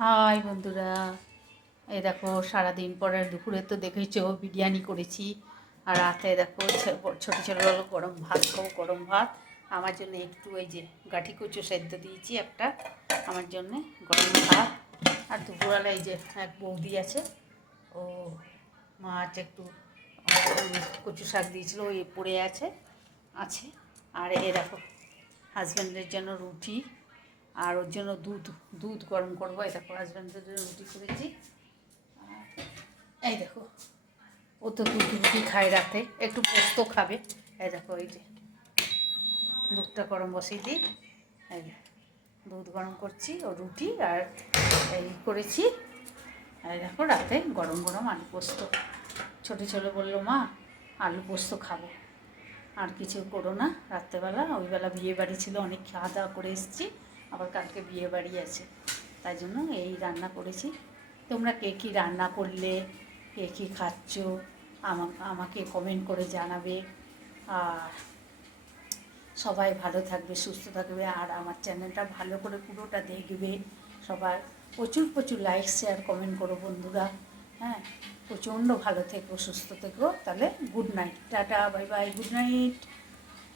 High বন্ধুরা, এই দেখো সারাদিন পরে দুপুরে তো দেখেছো বিরিয়ানি করেছি। আর রাতে দেখো ছোটো ছোটো গরম ভাত খাবো। গরম ভাত আমার জন্য একটু ওই যে গাঠি কচু সেদ্ধ দিয়েছি একটা আমার জন্যে গরম ভাত। আর দুপুরবেলা এই যে এক বৌদি আছে, ও মাছ একটু কচু শাক দিয়েছিল, ওই পড়ে আছে আছে। আর এ দেখো হাজব্যান্ডের জন্য রুটি, আর ওর জন্য দুধ দুধ গরম করবো। এই দেখো হাজব্যান্ডের জন্য রুটি করেছি। এই দেখো ও তো দুধ রুটি খায়, রাতে একটু পোস্ত খাবে। এই দেখো এই যে দুধটা গরম বসিয়ে দিই। এই দুধ গরম করছি, ও রুটি আর এই করেছি। এই দেখো রাতে গরম গরম আলু পোস্ত। ছোটো ছোটো বললো মা আলু পোস্ত খাবো, আর কিছু করো না। রাত্রেবেলা ওইবেলা বিয়ে বাড়ি ছিল, অনেক খাওয়া দাওয়া করে এসেছি, আবার কালকে বিয়ে বাড়ি আছে, তাই জন্য এই রান্না করেছি। তোমরা কে কী রান্না করলে, কে কী খাচ্ছ আমাকে কমেন্ট করে জানাবে। আর সবাই ভালো থাকবে, সুস্থ থাকবে, আর আমার চ্যানেলটা ভালো করে পুরোটা দেখবে। সবাই প্রচুর প্রচুর লাইক শেয়ার কমেন্ট করো বন্ধুরা। হ্যাঁ, প্রচণ্ড ভালো থেকো, সুস্থ থেকো। তাহলে good night, tata, bye bye, good night.